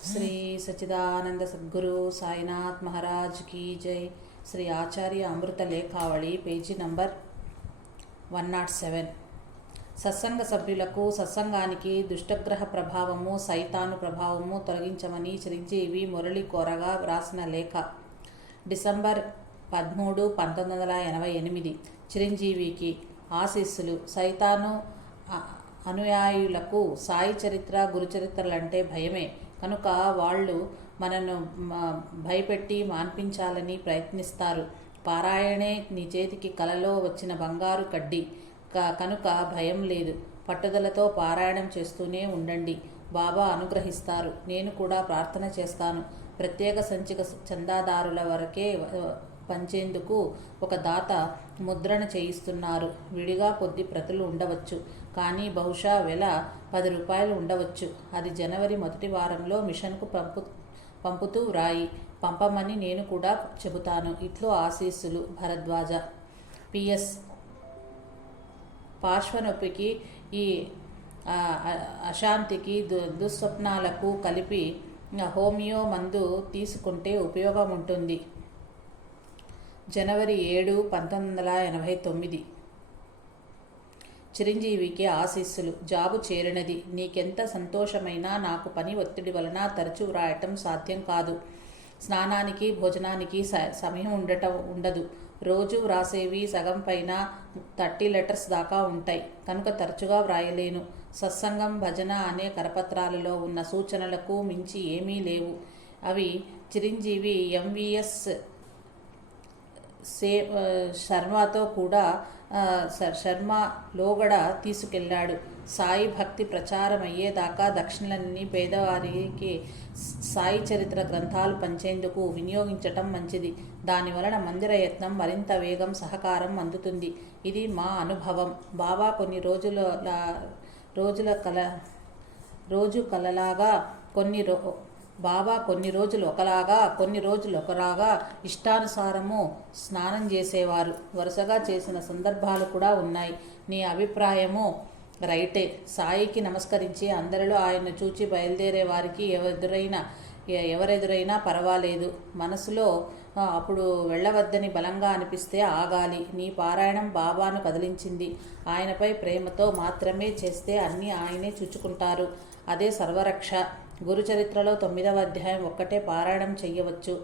శ్రీ సచ్చిదానంద సద్గురు సాయినాథ్ మహారాజ్ की जय। శ్రీ ఆచార్య అమృత లేఖావళి page number 107। సత్సంగ సభ్యులకు సత్సంగానికి దుష్టగ్రహ ప్రభావము సైతాను ప్రభావము తొలగించమని చిరంజీవి మురళి కోరగా వ్రాసిన లేఖ। డిసెంబర్ 13, 1988। చిరంజీవికి ఆశీస్సులు। సైతాను అనుయాయులకు సాయి చరిత్ర గురుచరిత్రలంటే భయమే కనుక వాళ్ళు మనను భయపెట్టి మాన్పించాలని ప్రయత్నిస్తారు। పారాయణే నీ చేతికి కలలో వచ్చిన బంగారు కడ్డి కనుక భయం లేదు। పట్టుదలతో పారాయణం చేస్తూనే ఉండండి, బాబా అనుగ్రహిస్తారు। నేను కూడా ప్రార్థన చేస్తాను। ప్రత్యేక సంచిక చందాదారుల వరకే పంచేందుకు ఒక దాత ముద్రణ చేయిస్తున్నారు। విడిగా కొద్ది ప్రతులు ఉండవచ్చు, కానీ బహుశా వెల 10 రూపాయలు ఉండవచ్చు। అది జనవరి మొదటి వారంలో మిషన్కు పంపుతూ వ్రాయి పంపమని నేను కూడా చెబుతాను। ఇట్లు ఆశీస్సులు భరద్వాజ। పిఎస్ పార్శ్వనొప్పికి ఈ అశాంతికి దుస్వప్నాలకు కలిపి హోమియో మందు తీసుకుంటే ఉపయోగం ఉంటుంది। జనవరి 7, 1989। చిరంజీవికి ఆశీస్సులు। జాబు చేరినది। నీకెంత సంతోషమైనా నాకు పని ఒత్తిడి వలన తరచూ వ్రాయటం సాధ్యం కాదు। స్నానానికి భోజనానికి సమయం ఉండదు। రోజు వ్రాసేవి సగం పైన 30 లెటర్స్ దాకా ఉంటాయి కనుక తరచుగా వ్రాయలేను। సత్సంగం భజన అనే కరపత్రాలలో ఉన్న సూచనలకు మించి ఏమీ లేవు। అవి చిరంజీవి ఎంవిఎస్ శర్మతో కూడా శర్మ లోగడ తీసుకెళ్లాడు। సాయి భక్తి ప్రచారం అయ్యేదాకా దక్షిణలన్నీ పేదవారికి సాయి చరిత్ర గ్రంథాలు పంచేందుకు వినియోగించటం మంచిది। దానివలన మందిర యత్నం మరింత వేగం సహకారం అందుతుంది। ఇది మా అనుభవం। బాబా కొన్ని రోజులు ఒకలాగా కొన్ని రోజులు ఒకలాగా ఇష్టానుసారము స్నానం చేసేవారు। వరుసగా చేసిన సందర్భాలు కూడా ఉన్నాయి। నీ అభిప్రాయము రైటే। సాయికి నమస్కరించి అందరిలో ఆయన్ను చూచి బయలుదేరే వారికి ఎవరెదురైనా పర్వాలేదు। మనసులో అప్పుడు వెళ్ళవద్దని బలంగా అనిపిస్తే ఆగాలి। నీ పారాయణం బాబాను కదిలించింది। ఆయనపై ప్రేమతో మాత్రమే చేస్తే అన్నీ ఆయనే చూచుకుంటారు। అదే సర్వరక్ష। గురుచరిత్రలో 9వ అధ్యాయం ఒక్కటే పారాయణం చెయ్యవచ్చు।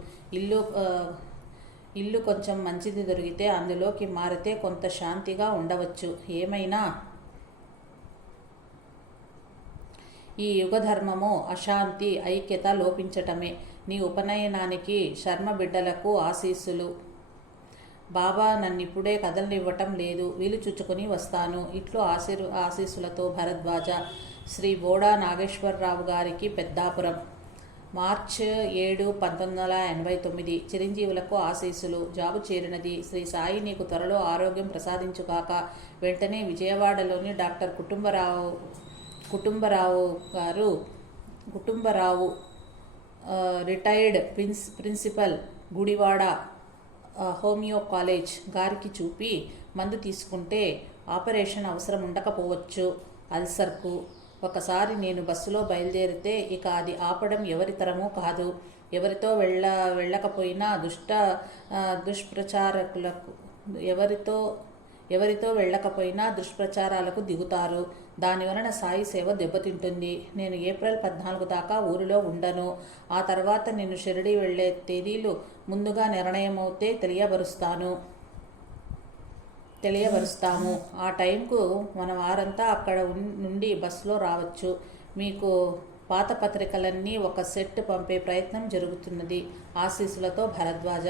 ఇల్లు కొంచెం మంచిది దొరికితే అందులోకి మారితే కొంత శాంతిగా ఉండవచ్చు। ఏమైనా ఈ యుగధర్మము అశాంతి ఐక్యత లోపించటమే। నీ ఉపనయనానికి శర్మ బిడ్డలకు ఆశీస్సులు। బాబా నన్నిప్పుడే కదలనివ్వటం లేదు, వీలు చుచ్చుకొని వస్తాను। ఇట్లు ఆశీస్సులతో భరద్వాజ। శ్రీ బోడా నాగేశ్వరరావు గారికి పెద్దాపురం, మార్చ్ 7, 1989। చిరంజీవులకు ఆశీస్సులు। జాబు చేరినది। శ్రీ సాయి నీకు త్వరలో ఆరోగ్యం ప్రసాదించుగాక। వెంటనే విజయవాడలోని doctor Kutumbarao retired principal, Gudivada homeo college గారికి చూపి మందు తీసుకుంటే ఆపరేషన్ అవసరం ఉండకపోవచ్చు అల్సర్కు। ఒకసారి నేను బస్సులో బయలుదేరితే ఇక అది ఆపడం ఎవరి తరమూ కాదు। ఎవరితో వెళ్ళకపోయినా దుష్ప్రచారాలకు దిగుతారు। దానివలన సాయి సేవ దెబ్బతింటుంది। నేను ఏప్రిల్ 14 దాకా ఊరిలో ఉండను। ఆ తర్వాత నేను షిరిడి వెళ్లే తేదీలు ముందుగా నిర్ణయమవుతే తెలియబరుస్తాము। ఆ టైంకు మన వారంతా అక్కడ నుండి బస్సులో రావచ్చు। మీకు పాత పత్రికలన్నీ ఒక సెట్ పంపే ప్రయత్నం జరుగుతున్నది। ఆశీస్సులతో భరద్వాజ।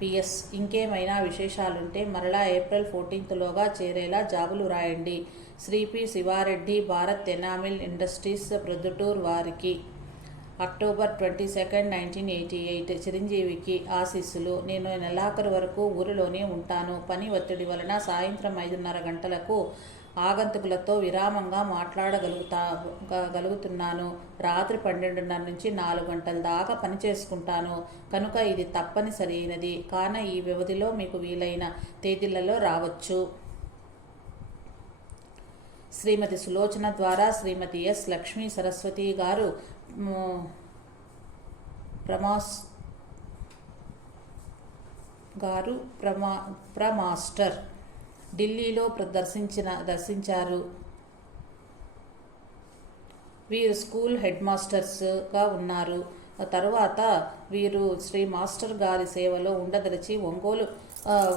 పిఎస్ ఇంకేమైనా విశేషాలుంటే మరలా ఏప్రిల్ 14లోగా చేరేలా జాబులు రాయండి। Shri P Siva Reddy, Bharat enamel industries, Proddatur వారికి। అక్టోబర్ 22, 1988। చిరంజీవికి ఆశీస్సులు। నేను నెలాఖరు వరకు ఊరిలోనే ఉంటాను। పని ఒత్తిడి వలన సాయంత్రం 5:30 గంటలకు ఆగంతుకులతో విరామంగా మాట్లాడగలుగుతున్నాను। రాత్రి 12:30 నుంచి 4 గంటల దాకా పని చేసుకుంటాను కనుక ఇది తప్పనిసరైనది। కాన ఈ వ్యవధిలో మీకు వీలైన తేదీలలో రావచ్చు। శ్రీమతి సులోచన ద్వారా శ్రీమతి ఎస్ లక్ష్మీ సరస్వతి గారు ప్రమాస్ గారు ప్రమాస్టర్ ఢిల్లీలో దర్శించారు. వీరు స్కూల్ హెడ్ మాస్టర్స్గా ఉన్నారు. తరువాత వీరు శ్రీ మాస్టర్ గారి సేవలో ఉండదలిచి ఒంగోలు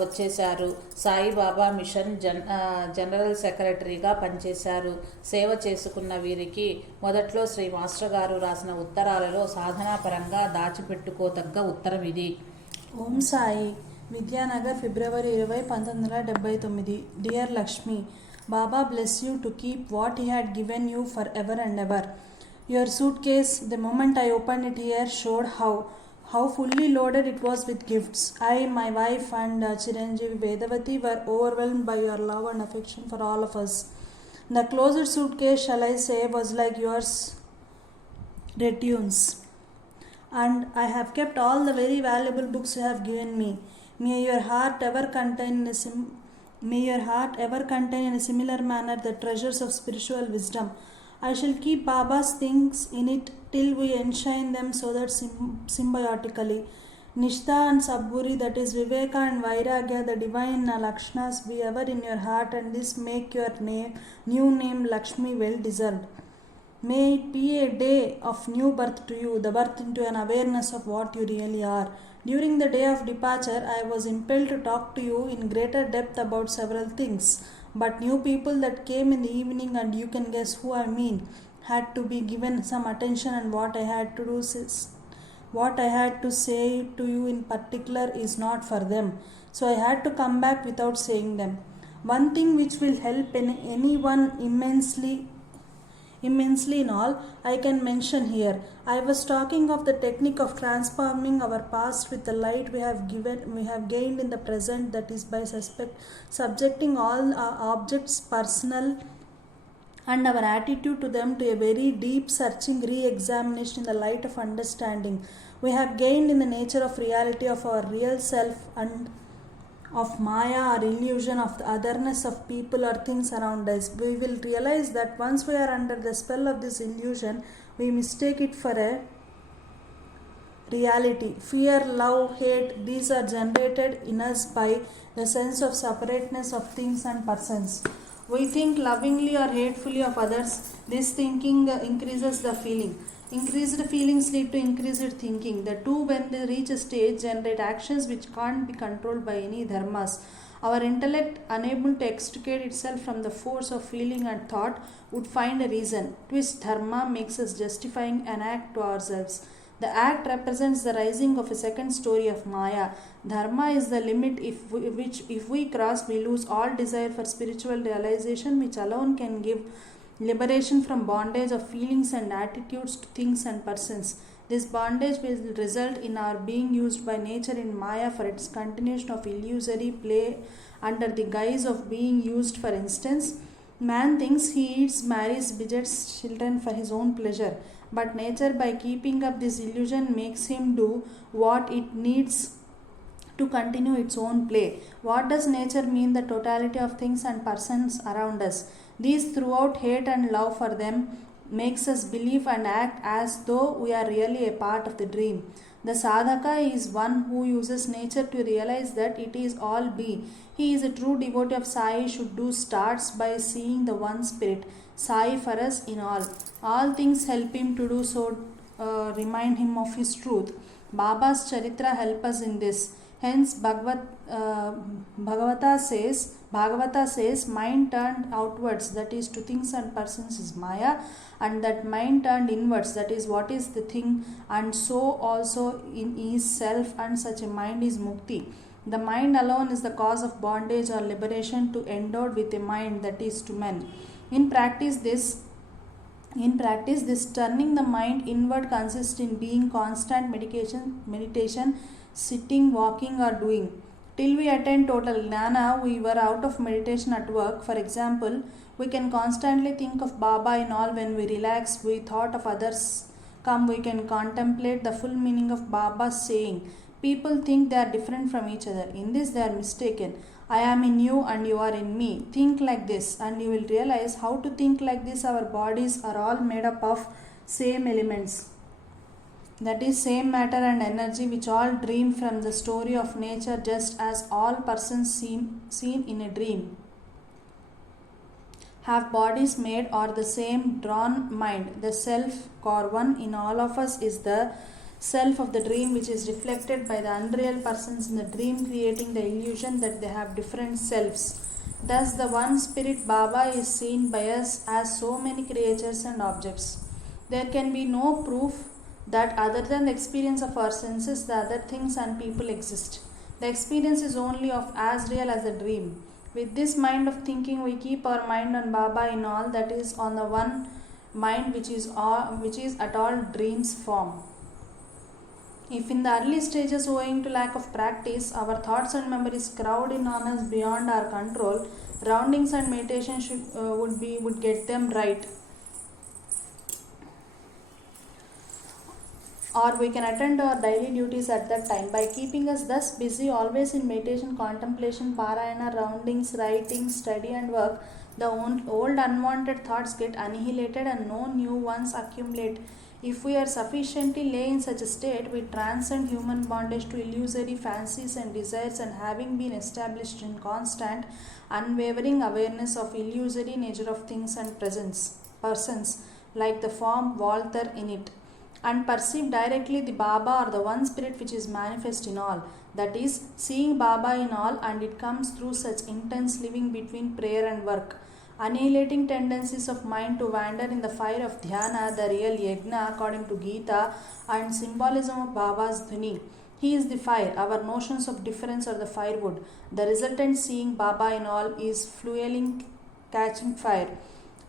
వచ్చేశారు. సాయిబాబా మిషన్ జనరల్ సెక్రటరీగా పనిచేశారు. సేవ చేసుకున్న వీరికి మొదట్లో శ్రీ మాస్టర్ గారు రాసిన ఉత్తరాలలో సాధనాపరంగా దాచిపెట్టుకోదగ్గ ఉత్తరం ఇది. Om Sai, Vidyanagar, February 20, 1979. Dear Lakshmi, Baba bless you to keep what he had given you forever and ever. Your suitcase, the moment I opened it here, showed how fully loaded it was with gifts. I, my wife and Chiranjeevi Vedavati were overwhelmed by your love and affection for all of us. The closed suitcase, shall I say, was like yours retunes. And I have kept all the very valuable books you have given me. May your heart ever contain in a similar manner the treasures of spiritual wisdom. I shall keep Baba's things in it till we enshrine them so that symbiotically Nishtha and Sabburi, that is Viveka and Vairagya, the divine Lakshanas, be ever in your heart, and this make your new name Lakshmi well deserved. May it be a day of new birth to you, the birth into an awareness of what you really are. During the day of departure, I was impelled to talk to you in greater depth about several things, but new people that came in the evening, and you can guess who I mean, had to be given some attention, and what I had to say to you in particular is not for them, so I had to come back without saying them. One thing which will help anyone immensely in all, I can mention here. I was talking of the technique of transforming our past with the light we have gained in the present, that is by subjecting all our objects personal and our attitude to them to a very deep searching re-examination in the light of understanding we have gained in the nature of reality of our real self and of Maya or illusion of the otherness of people or things around us. We will realize that once we are under the spell of this illusion, we mistake it for a reality. Fear, love, hate, these are generated in us by the sense of separateness of things and persons. We think lovingly or hatefully of others. This thinking increases the feeling. Increased feelings lead to increased thinking. The two, when they reach a stage, generate actions which can't be controlled by any dharmas. Our intellect, unable to extricate itself from the force of feeling and thought, would find a reason. Twist dharma makes us justifying an act to ourselves. The act represents the rising of a second story of Maya. Dharma is the limit if we cross, we lose all desire for spiritual realization, which alone can give liberation from bondage of feelings and attitudes to things and persons. This bondage will result in our being used by nature in Maya for its continuation of illusory play under the guise of being used. For instance, man thinks he eats, marries, begets children for his own pleasure, but nature, by keeping up this illusion, makes him do what it needs to continue its own play. What does nature mean? The totality of things and persons around us. These, throughout hate and love for them, makes us believe and act as though we are really a part of the dream. The sadhaka is one who uses nature to realize that it is all be. He is a true devotee of Sai starts by seeing the one spirit, Sai, for us in all. All things help him to do so, remind him of his truth. Baba's Charitra help us in this. Hence, Bhagavata says, mind turned outwards, that is to things and persons, is Maya, and that mind turned inwards, that is what is the thing, and so also in is self, and such a mind is Mukti. The mind alone is the cause of bondage or liberation to endowed with a mind, that is to men. In practice, this turning the mind inward consists in being constant meditation, sitting, walking, or doing. Till we attain total jnana, we were out of meditation at work. For example, we can constantly think of Baba in all. When we relax, we thought of others come, we can contemplate the full meaning of Baba's saying. People think they are different from each other. In this they are mistaken. I am in you and you are in me. Think like this and you will realize how to think like this. Our bodies are all made up of same elements. That is same matter and energy which all dream from the story of nature, just as all persons seen in a dream have bodies made or the same drawn mind. The self or one in all of us is the self of the dream, which is reflected by the unreal persons in the dream, creating the illusion that they have different selves. Thus the one spirit Baba is seen by us as so many creatures and objects. There can be no proof that other than the experience of our senses, the other things and people exist. The experience is only of as real as a dream. With this mind of thinking, we keep our mind on Baba in all, that is on the one mind which is at all dreams form. If in the early stages, owing to lack of practice, our thoughts and memories crowd in on us beyond our control, roundings and meditation would get them right. Or we can attend our daily duties at that time. By keeping us thus busy always in meditation, contemplation, parayana, roundings, writing, study and work, the old unwanted thoughts get annihilated and no new ones accumulate. If we are sufficiently lay in such a state, we transcend human bondage to illusory fancies and desires, and having been established in constant, unwavering awareness of illusory nature of things and persons, like the form Walther in it, and perceive directly the Baba or the one spirit which is manifest in all. That is, seeing Baba in all, and it comes through such intense living between prayer and work. Annihilating tendencies of mind to wander in the fire of dhyana, the real yajna according to Gita and symbolism of Baba's dhuni. He is the fire, our notions of difference are the firewood. The resultant seeing Baba in all is fueling, catching fire.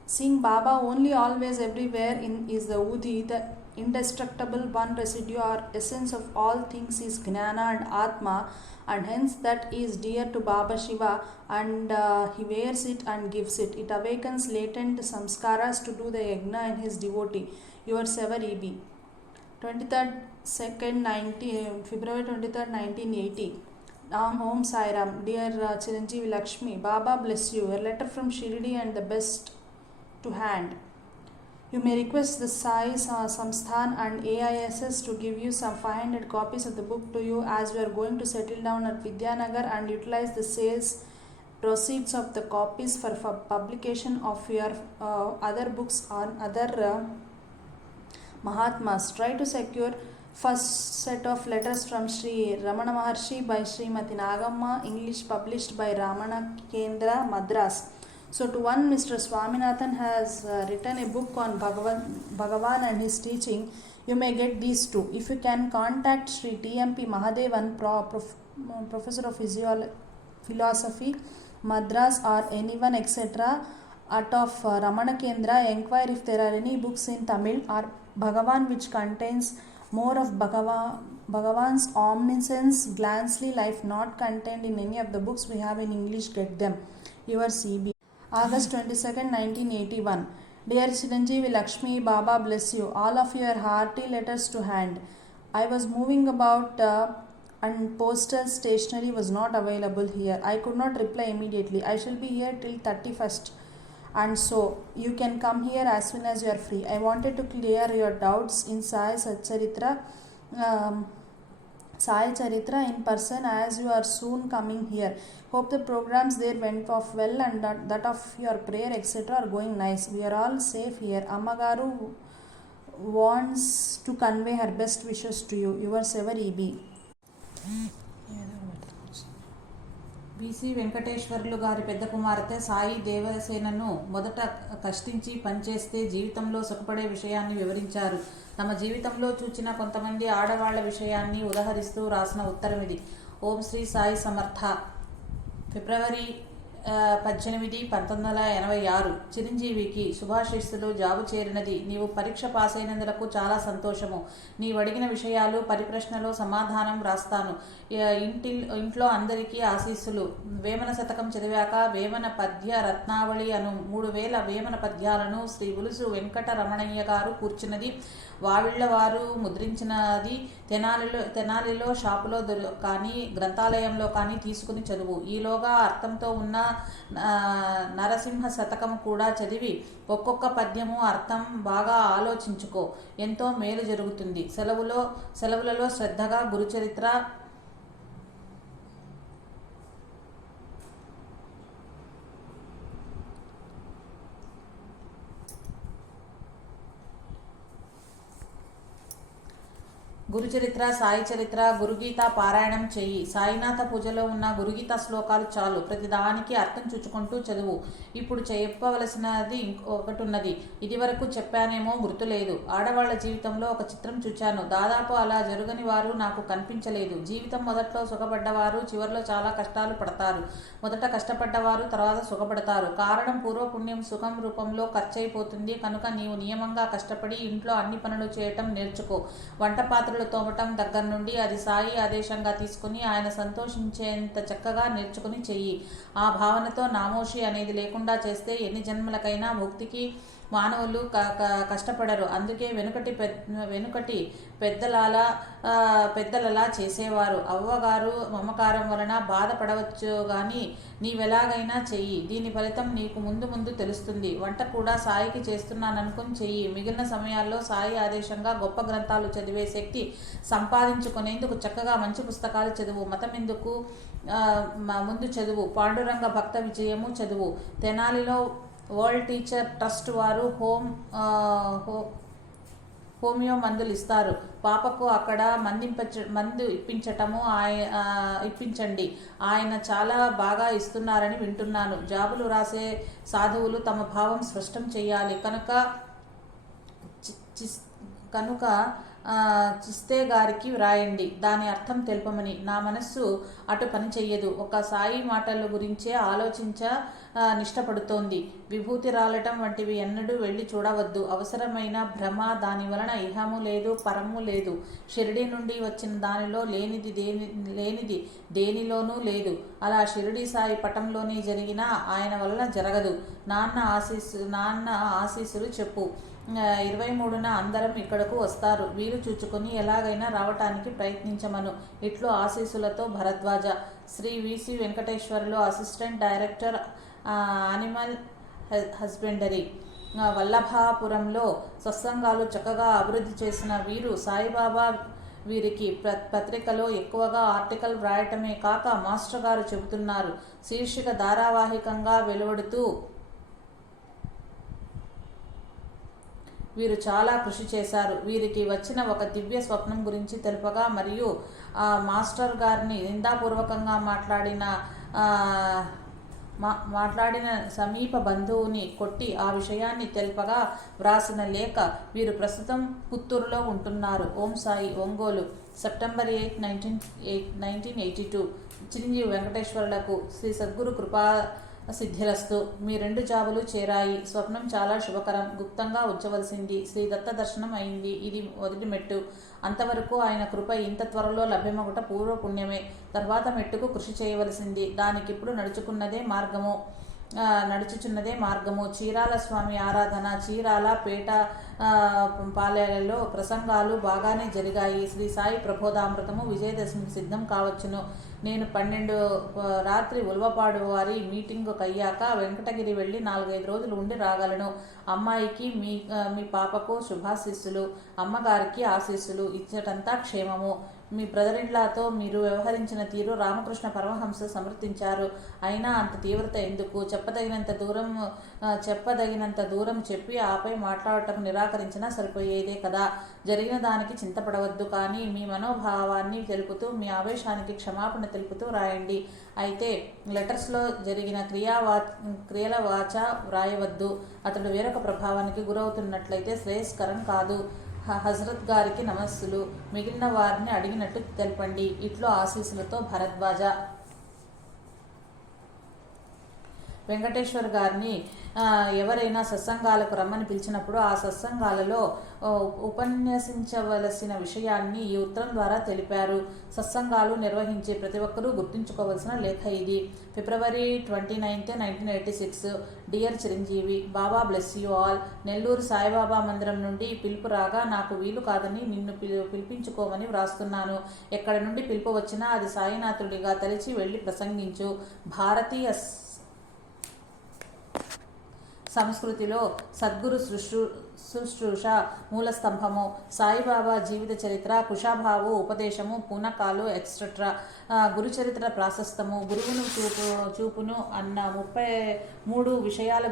Seeing Baba only, always, everywhere is the Udi, the indestructible one residue or essence of all things is Gnana and Atma, and hence that is dear to Baba Shiva, and he wears it and gives it. It awakens latent samskaras to do the yajna in his devotee. Yours ever E.B. 23rd February 23rd 1980. Om Sai Ram. Dear Chiranjeevi Lakshmi, Baba bless you. A letter from Shirdi and the best to hand. You may request the Sai Samsthan and AISS to give you some 500 copies of the book to you, as we are going to settle down at Vidyanagar and utilize the sales proceeds of the copies for publication of your other books on other Mahatmas. Try to secure first set of letters from Sri Ramana Maharshi by Srimati Nagamma, English, published by Ramana Kendra, Madras. So to one, Mr. Swaminathan has written a book on Bhagavan and his teaching. You may get these two. If you can contact Sri T.M.P. Mahadevan, Professor of Philosophy, Madras, or anyone etc. out of Ramana Kendra, inquire if there are any books in Tamil or Bhagavan which contains more of Bhagavan's omniscience, glancely life not contained in any of the books we have in English. Get them. Your C.B. August 22nd, 1981. Dear Chiranjeevi Lakshmi, Baba bless you. All of your hearty letters to hand. I was moving about and postal stationery was not available here. I could not reply immediately. I shall be here till 31st. And so, you can come here as soon as you are free. I wanted to clear your doubts in Sai Charitra in person, as you are soon coming here. Hope the programs there went off well, and that of your prayer etc. are going nice. We are all safe here. Ammagaru wants to convey her best wishes to you. Yours ever E.B. BC Venkateswarlu గారి పెద్ద కుమార్తె సాయి దేవసేనను మొదట కష్టించి పనిచేస్తే జీవితంలో సుఖపడే విషయాన్ని వివరించారు. తమ జీవితంలో చూచిన కొంతమంది ఆడవాళ్ల విషయాన్ని ఉదహరిస్తూ రాసిన ఉత్తరం ఇది. ఓం శ్రీ సాయి సమర్థ. ఫిబ్రవరి 18, 1986. చిరంజీవికి శుభాశిస్సులు. జాబు చేరినది. నీవు పరీక్ష పాస్ అయినందులకు చాలా సంతోషము. నీవు అడిగిన విషయాలు, పరిప్రశ్నలో సమాధానం రాస్తాను. ఇంట్లో అందరికీ ఆశీస్సులు. వేమన శతకం చదివాక వేమన పద్య రత్నావళి అను 3000 వేమన పద్యాలను శ్రీ ఉలుసు వెంకటరమణయ్య గారు కూర్చున్నది, వావిళ్ల వారు ముద్రించినది తెనాలిలో షాపులో కానీ గ్రంథాలయంలో కానీ తీసుకుని చదువు. ఈలోగా అర్థంతో ఉన్న నరసింహ శతకం కూడా చదివి ఒక్కొక్క పద్యము అర్థం బాగా ఆలోచించుకో, ఎంతో మేలు జరుగుతుంది. సెలవులలో శ్రద్ధగా గురుచరిత్ర గురుచరిత్ర, సాయి చరిత్ర, గురుగీత పారాయణం చెయ్యి. సాయినాథ పూజలో ఉన్న గురుగీత శ్లోకాలు చాలు. ప్రతిదానికి అర్థం చూచుకుంటూ చదువు. ఇప్పుడు చెప్పవలసినది ఒకటి ఉన్నది. ఇదివరకు చెప్పానేమో గుర్తులేదు. ఆడవాళ్ల జీవితంలో ఒక చిత్రం చూచాను. దాదాపు అలా జరుగని వారు నాకు కనిపించలేదు. జీవితం మొదట్లో సుఖపడ్డవారు చివరిలో చాలా కష్టాలు పడతారు. మొదట కష్టపడ్డవారు తర్వాత సుఖపడతారు. కారణం పూర్వపుణ్యం సుఖం రూపంలో ఖర్చయిపోతుంది. కనుక నీవు నియమంగా కష్టపడి ఇంట్లో అన్ని పనులు చేయటం నేర్చుకో. వంట పాత్రలు తోమటం దగ్గర నుండి అది సాయి ఆదేశంగా తీసుకుని ఆయన సంతోషించేంత చక్కగా నేర్చుకుని చెయ్యి. ఆ భావనతో నామోషి అనేది లేకుండా చేస్తే ఎన్ని జన్మలకైనా ముక్తికి మానవులు కష్టపడరు. అందుకే వెనుకటి పెద్దలలా చేసేవారు. అవ్వగారు మమకారం వలన బాధపడవచ్చు గాని నీవెలాగైనా చెయ్యి. దీని ఫలితం నీకు ముందు తెలుస్తుంది. వంట కూడా సాయికి చేస్తున్నాననుకుని చెయ్యి. మిగిలిన సమయాల్లో సాయి ఆదేశంగా గొప్ప గ్రంథాలు చదివే శక్తి సంపాదించుకునేందుకు చక్కగా మంచి పుస్తకాలు చదువు. మతమెందుకు ముందు చదువు. పాండురంగ భక్త విజయము చదువు. తెనాలిలో వరల్డ్ టీచర్ ట్రస్ట్ వారు హోమియో మందులు ఇస్తారు. పాపకు అక్కడ మందు ఇప్పించండి. ఆయన చాలా బాగా ఇస్తున్నారని వింటున్నాను. జాబులు రాసే సాధువులు తమ భావం స్పష్టం చేయాలి. కనుక చిస్తే గారికి వ్రాయండి. దాని అర్థం తెలుపమని. నా మనస్సు అటు పని చెయ్యదు. ఒక సాయి మాటల గురించే నిష్టపడుతోంది. విభూతి రాలటం వంటివి ఎన్నడూ వెళ్ళి చూడవద్దు. అవసరమైన భ్రమ. దాని వలన ఇహము లేదు, పరము లేదు. షిరిడి నుండి వచ్చిన దానిలో లేనిది దేనిలోనూ లేదు. అలా షిరిడి సాయి పటంలోనే జరిగినా ఆయన వలన జరగదు. నాన్న ఆశీస్సులు చెప్పు. 23న అందరం ఇక్కడకు వస్తారు. వీలు చూచుకొని ఎలాగైనా రావటానికి ప్రయత్నించమను. ఇట్లు ఆశీస్సులతో Bharadwaj. Shri V C Venkateswarlu, assistant director, animal husbandry, వల్లభాపురంలో సత్సంగాలు చక్కగా అభివృద్ధి చేసిన వీరు సాయిబాబా వీరికి పత్రికలో ఎక్కువగా ఆర్టికల్ వ్రాయటమే కాక మాస్టర్ గారు చెబుతున్నారు. శీర్షిక ధారావాహికంగా వెలువడుతూ వీరు చాలా కృషి చేశారు. వీరికి వచ్చిన ఒక దివ్య స్వప్నం గురించి తెలుపగా మరియు మాస్టర్ గారిని నిందాపూర్వకంగా మాట్లాడిన సమీప బంధువుని కొట్టి ఆ విషయాన్ని తెలుపగా వ్రాసిన లేఖ. వీరు ప్రస్తుతం పుత్తూరులో ఉంటున్నారు. ఓం సాయి, ఒంగోలు, సెప్టెంబర్ 8, 1982. చిరంజీవి వెంకటేశ్వర్లకు శ్రీ సద్గురు కృపా సిద్ధిరస్తు. మీ 2 జాబులు చేరాయి. స్వప్నం చాలా శుభకరం. గుప్తంగా ఉంచవలసింది. శ్రీ దత్త దర్శనం అయింది. ఇది మొదటి మెట్టు. అంతవరకు ఆయన కృప ఇంత త్వరలో లభ్యమగుట పూర్వపుణ్యమే. తర్వాత మెట్టుకు కృషి చేయవలసింది. దానికిప్పుడు నడుచుచున్నదే మార్గము. చీరాల స్వామి ఆరాధన. చీరాల పేట పాలెలలో ప్రసంగాలు బాగానే జరిగాయి. శ్రీ సాయి ప్రబోధామృతము విజయదశమికి సిద్ధం కావచ్చును. నేను 12 రాత్రి ఉల్వపాడు వారి మీటింగు కయ్యాక వెంకటగిరి వెళ్ళి 4-5 రోజులు ఉండి రాగలను. అమ్మాయికి మీ పాపకు శుభాశీస్సులు. అమ్మగారికి ఆశీస్సులు. ఇచ్చటంతా క్షేమము. మీ బ్రదర్-ఇన్-లాతో మీరు వ్యవహరించిన తీరు రామకృష్ణ పరమహంస సమర్థించారు. అయినా అంత తీవ్రత ఎందుకు? చెప్పదగినంత దూరం చెప్పి ఆపై మాట్లాడటం నిరాకరించినా సరిపోయేదే కదా. జరిగిన దానికి చింతపడవద్దు. కానీ మీ మనోభావాన్ని తెలుపుతూ మీ ఆవేశానికి క్షమాపణ తెలుపుతూ రాయండి. అయితే లెటర్స్లో జరిగిన క్రియల వాచ వ్రాయవద్దు. అతడు వేరొక ప్రభావానికి గురవుతున్నట్లయితే శ్రేయస్కరం కాదు. హజరత్ గారికి నమస్సులు. మిగిలిన వారిని అడిగినట్టు తెలపండి. ఇట్లో ఆశీస్సులతో భరద్వాజ. వెంకటేశ్వర్ గారిని ఎవరైనా సత్సంగాలకు రమ్మని పిలిచినప్పుడు ఆ సత్సంగాలలో ఉపన్యసించవలసిన విషయాన్ని ఈ ఉత్తరం ద్వారా తెలిపారు. సత్సంగాలు నిర్వహించే ప్రతి ఒక్కరూ గుర్తుంచుకోవలసిన లేఖ ఇది. ఫిబ్రవరి 29, 1986. Dear Chiranjeevi, Baba bless you all. Nellore Saibaba మందిరం నుండి పిలుపు రాగా నాకు వీలు కాదని నిన్ను పిలిపించుకోమని వ్రాస్తున్నాను. ఎక్కడి నుండి పిలుపు వచ్చినా అది సాయినాథుడిగా తలిచి వెళ్ళి ప్రసంగించు. సంస్కృతిలో సద్గురు శుశ్రూష మూలస్తంభము. సాయిబాబా జీవిత చరిత్ర, కుషాభావు ఉపదేశము, పూనకాలు ఎక్సెట్రా. గురుచరిత్ర ప్రాశస్తము, గురువును చూపును అన్న 33 విషయాల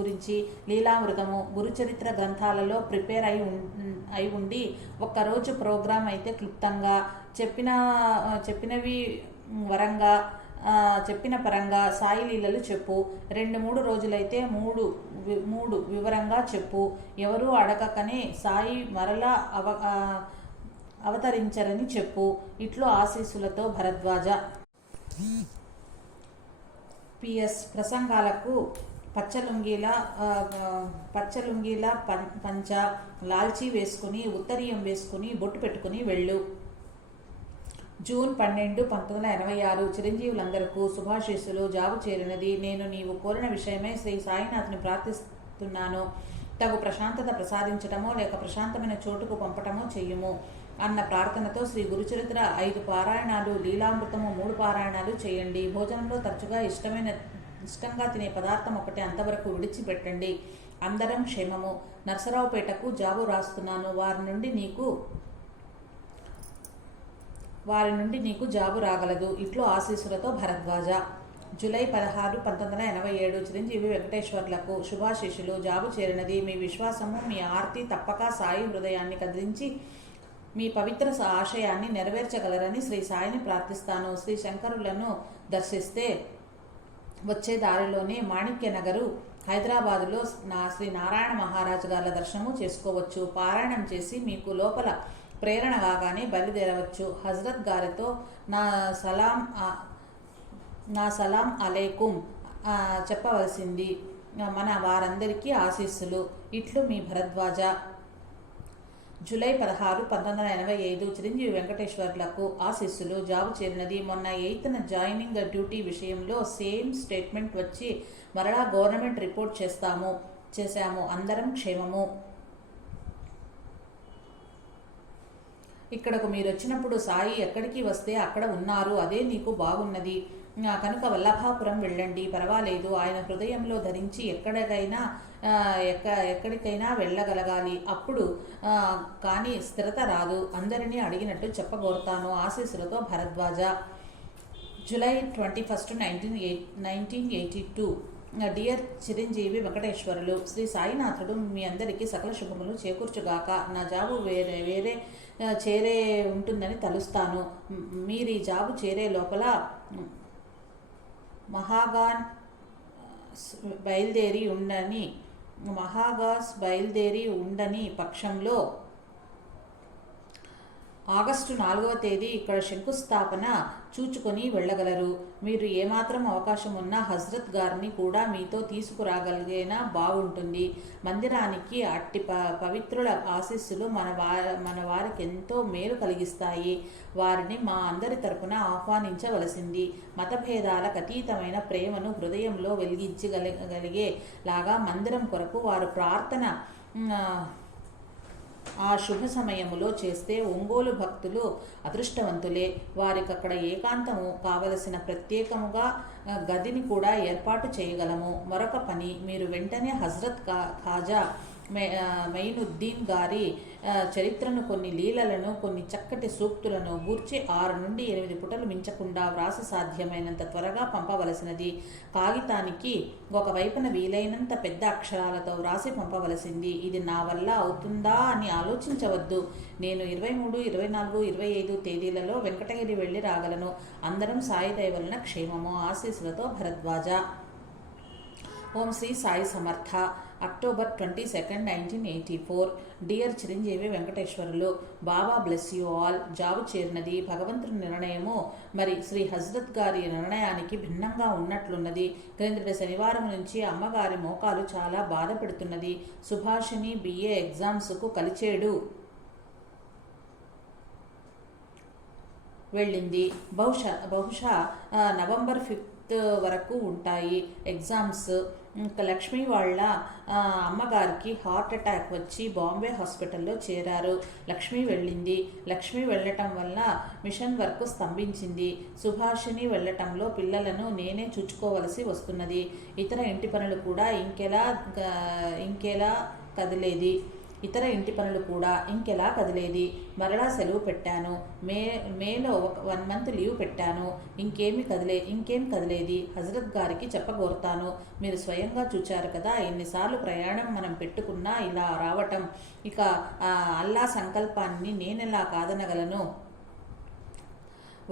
గురించి లీలామృతము. గురుచరిత్ర గ్రంథాలలో ప్రిపేర్ అయి ఉండి ఒక్కరోజు ప్రోగ్రాం అయితే క్లుప్తంగా చెప్పిన పరంగా సాయి లీలలు చెప్పు. 2-3 రోజులైతే మూడు వివరంగా చెప్పు. ఎవరూ అడగకనే సాయి మరలా అవతరించరని చెప్పు. ఇట్లు ఆశీస్సులతో భరద్వాజ. PS ప్రసంగాలకు పచ్చలుంగీల పంచ, లాల్చీ వేసుకుని, ఉత్తరీయం వేసుకుని, బొట్టు పెట్టుకుని వెళ్ళు. జూన్ 12, 1986. చిరంజీవులందరకు శుభాశీస్సులు. జాబు చేరినది. నేను నీవు కోరిన విషయమై శ్రీ సాయినాథ్ని ప్రార్థిస్తున్నాను. తగు ప్రశాంతత ప్రసాదించటమో లేక ప్రశాంతమైన చోటుకు పంపటమో చెయ్యుము అన్న ప్రార్థనతో శ్రీ గురుచరిత్ర 5 పారాయణాలు, లీలామృతము 3 పారాయణాలు చేయండి. భోజనంలో తరచుగా ఇష్టంగా తినే పదార్థం ఒకటి అంతవరకు విడిచిపెట్టండి. అందరం క్షేమము. నర్సరావుపేటకు జాబు రాస్తున్నాను. వారి నుండి నీకు జాబు రాగలదు. ఇట్లు ఆశీస్సులతో భరద్వాజ. జూలై 16, 1987. చిరంజీవి వెంకటేశ్వర్లకు శుభాశీస్సులు. జాబు చేరినది. మీ విశ్వాసము, మీ ఆర్తి తప్పక సాయి హృదయాన్ని కదిలించి మీ పవిత్ర ఆశయాన్ని నెరవేర్చగలరని శ్రీ సాయిని ప్రార్థిస్తాను. శ్రీ శంకరులను దర్శిస్తే వచ్చే దారిలోనే మాణిక్యనగరు హైదరాబాదులో శ్రీ నారాయణ మహారాజు గారి దర్శనము చేసుకోవచ్చు. పారాయణం చేసి మీకు లోపల ప్రేరణ కాగానే బయలుదేరవచ్చు. హజరత్ గారితో నా సలాం అలైకుం చెప్పవలసింది. మన వారందరికీ ఆశీస్సులు. ఇట్లు మీ భరద్వాజ. జూలై 16, 1985. చిరంజీవి వెంకటేశ్వర్లకు ఆశీస్సులు. జాబు చేరినది. మొన్న 8న జాయినింగ్ డ్యూటీ విషయంలో సేమ్ స్టేట్మెంట్ వచ్చి మరలా గవర్నమెంట్ రిపోర్ట్ చేశాము. అందరం క్షేమము. ఇక్కడకు మీరు వచ్చినప్పుడు సాయి ఎక్కడికి వస్తే అక్కడ ఉన్నారు. అదే నీకు బాగున్నది కనుక వల్లభాపురం వెళ్ళండి, పర్వాలేదు. ఆయన హృదయంలో ధరించి ఎక్కడికైనా వెళ్ళగలగాలి. అప్పుడు కానీ స్థిరత రాదు. అందరినీ అడిగినట్టు చెప్పగోరుతాను. ఆశీస్సులతో భరద్వాజ. జూలై 21, 1982. డియర్ చిరంజీవి వెంకటేశ్వరులు, శ్రీ సాయినాథుడు మీ అందరికీ సకల శుభములు చేకూర్చుగాక. నా జాబు వేరే చేరే ఉంటుందని తలుస్తాను. మీరీ జాబు చేరే లోపల మహాగాస్ బయలుదేరి ఉండని పక్షంలో ఆగస్టు 4వ తేదీ ఇక్కడ శంకుస్థాపన చూచుకొని వెళ్ళగలరు. మీరు ఏమాత్రం అవకాశం ఉన్నా హజరత్ గారిని కూడా మీతో తీసుకురాగలిగేనా బాగుంటుంది. మందిరానికి అట్టి పవిత్రుల ఆశీస్సులు మన వారికి ఎంతో మేలు కలిగిస్తాయి. వారిని మా అందరి తరపున ఆహ్వానించవలసింది. మతభేదాలకు అతీతమైన ప్రేమను హృదయంలో వెలిగించగలిగేలాగా మందిరం కొరకు వారు ప్రార్థన ఆ శుభ సమయములో చేస్తే ఒంగోలు భక్తులు అదృష్టవంతులే. వారికి అక్కడ ఏకాంతము కావలసిన ప్రత్యేకముగా గదిని కూడా ఏర్పాటు చేయగలము. మరొక పని, మీరు వెంటనే హజరత్ ఖాజా మెయినుద్దీన్ గారి చరిత్రను, కొన్ని లీలలను, కొన్ని చక్కటి సూక్తులను గూర్చి 6 నుండి 8 పుటలు మించకుండా వ్రాసి సాధ్యమైనంత త్వరగా పంపవలసినది. కాగితానికి ఒకవైపున వీలైనంత పెద్ద అక్షరాలతో వ్రాసి పంపవలసింది. ఇది నా వల్ల అవుతుందా అని ఆలోచించవద్దు. నేను 23, 24, 25 తేదీలలో వెంకటగిరి వెళ్ళి రాగలను. అందరం సాయి దయ వలన క్షేమము. ఆశీస్సులతో భరద్వాజ. ఓం శ్రీ సాయి సమర్థ. అక్టోబర్ 22, 1984. డియర్ చిరంజీవి Venkateswarlu, Baba bless you all. జాబు చేరినది. భగవంతుని నిర్ణయము మరి శ్రీ హజరత్ గారి నిర్ణయానికి భిన్నంగా ఉన్నట్లున్నది. క్రిందటి శనివారం నుంచి అమ్మగారి మోకాలు చాలా బాధ పెడుతున్నది. సుభాషిణి BA ఎగ్జామ్స్కు కలిచేడు వెళ్ళింది. బహుశా నవంబర్ 5 వరకు ఉంటాయి ఎగ్జామ్స్. ఇంకా లక్ష్మి వాళ్ళ అమ్మగారికి హార్ట్ అటాక్ వచ్చి బాంబే హాస్పిటల్లో చేరారు. లక్ష్మి వెళ్ళింది. లక్ష్మి వెళ్ళటం వల్ల మిషన్ వర్క్ స్తంభించింది. సుభాషిణి వెళ్ళటంలో పిల్లలను నేనే చూచుకోవలసి వస్తున్నది. ఇతర ఇంటి పనులు కూడా ఇంకెలా కదిలేది. మరలా సెలవు పెట్టాను. మేలో 1 మంత్ లీవ్ పెట్టాను. ఇంకేం కదిలేది. హజరత్ గారికి చెప్పగోరుతాను. మీరు స్వయంగా చూచారు కదా, ఎన్నిసార్లు ప్రయాణం మనం పెట్టుకున్నా ఇలా రావటం. ఇక అల్లా సంకల్పాన్ని నేనెలా కాదనగలను.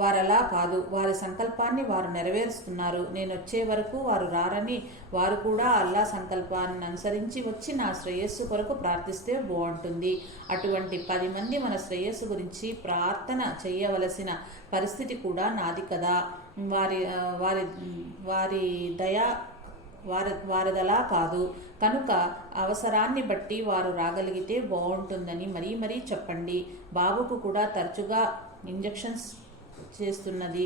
వారలా కాదు, వారి సంకల్పాన్ని వారు నెరవేరుస్తున్నారు. నేనొచ్చే వరకు వారు రారని, వారు కూడా అల్లా సంకల్పాన్ని అనుసరించి వచ్చి నా శ్రేయస్సు కొరకు ప్రార్థిస్తే బాగుంటుంది. అటువంటి 10 మంది మన శ్రేయస్సు గురించి ప్రార్థన చేయవలసిన పరిస్థితి కూడా నాది కదా. వారిదలా కాదు. కనుక అవసరాన్ని బట్టి వారు రాగలిగితే బాగుంటుందని మరీ చెప్పండి. బాబుకు కూడా తరచుగా ఇంజెక్షన్స్ చేస్తున్నది.